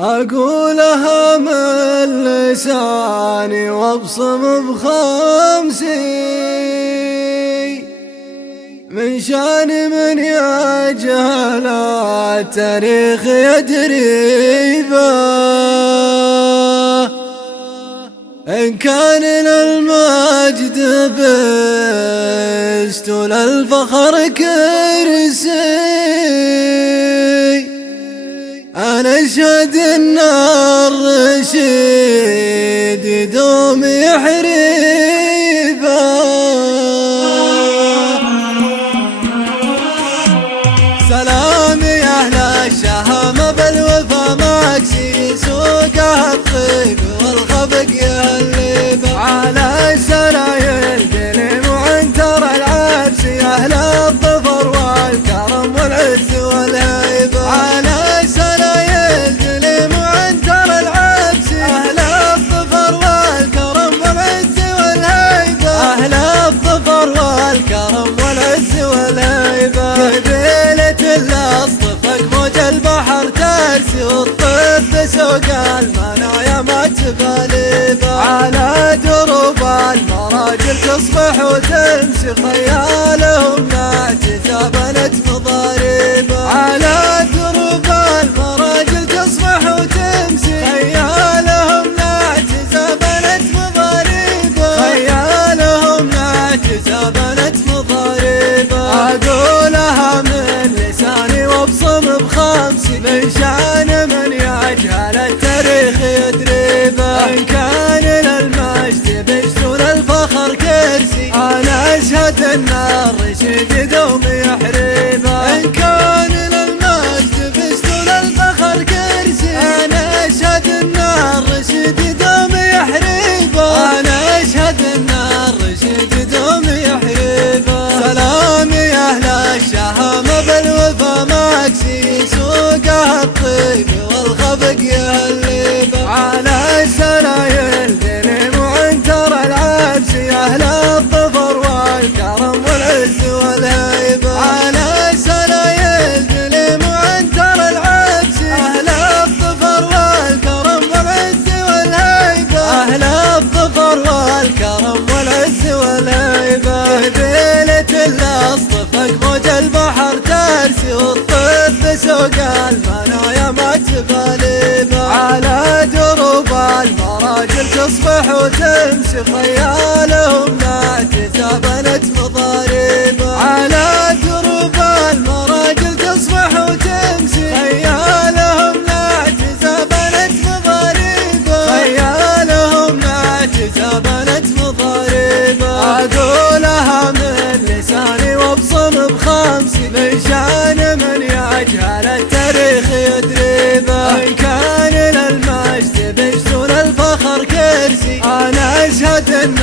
أقولها من لساني وابصم بخمسي، من شان من يجهل التاريخ يدري به، إن كان للمجد بست وللفخر كرسي، أنا أشهد أن الرشيد يدوم يحريبه. سلام يا أهل الشهامة بالوفا ماكسي، سوقها الطيب والخبق يهلبه، على السرايل دليم وعنتر العبسي، أهل الظفر والكرم والعز والهيبة، على السرايل دليم وعنتر العبسي، أهل الظفر والكرم والعز والهيبة، أهل الظفر والكرم والعز والهيبة. قبيلة الأصطفك موج البحر ترسي، والطب سوق المنايا ما تباليبه، على دروب المراجل تصبح وتمسي، خيالهم نعتزة بنت مضاربه، على دروب المراجل تصبح وتمسي، خيالهم نعتزة بنت مضاربه، خيالهم نعتزة بنت مضاربه. أقولها من لساني وابصم بخمسي، من شان من يجهل التاريخ يدري به، إن كان للمجد بجد وللفخر كرسي، أنا أشهد أن الرشيد يدوم يحريبه، إن كان للمجد بجد وللفخر كرسي، أنا أشهد أن الرشيد يدوم يحريبه، أنا أشهد أن الرشيد يدوم يحريبه. سلام يا أهل الشهامة بالوفا ماكسي، سوقها الطيب والخبق يهلبه، على السرايل دليم وعنتر العبسي، أهل الظفر والكرم والعز والهيبة، على السرايل دليم وعنتر العبسي، أهل الظفر والكرم والعز والهيبة، أهل الظفر والكرم والعز والهيبة. قبيلة الأصطفك موج البحر ترسي، والطب سوق المنايا ما تباليبه، على دروب المراجل تصبح وتمسي، خيالهم نعتزة بنت مضاربه، على دروب المراجل تصبح وتمسي، خيالهم نعتزة بنت مضاربه، خيالهم نعتزة بنت مضاربه. أقولها من لساني وابصم بخمسي، من شان من يجهل التاريخ يدري به، إن كان للمجد بجد وللفخر كرسي، أنا أشهد أن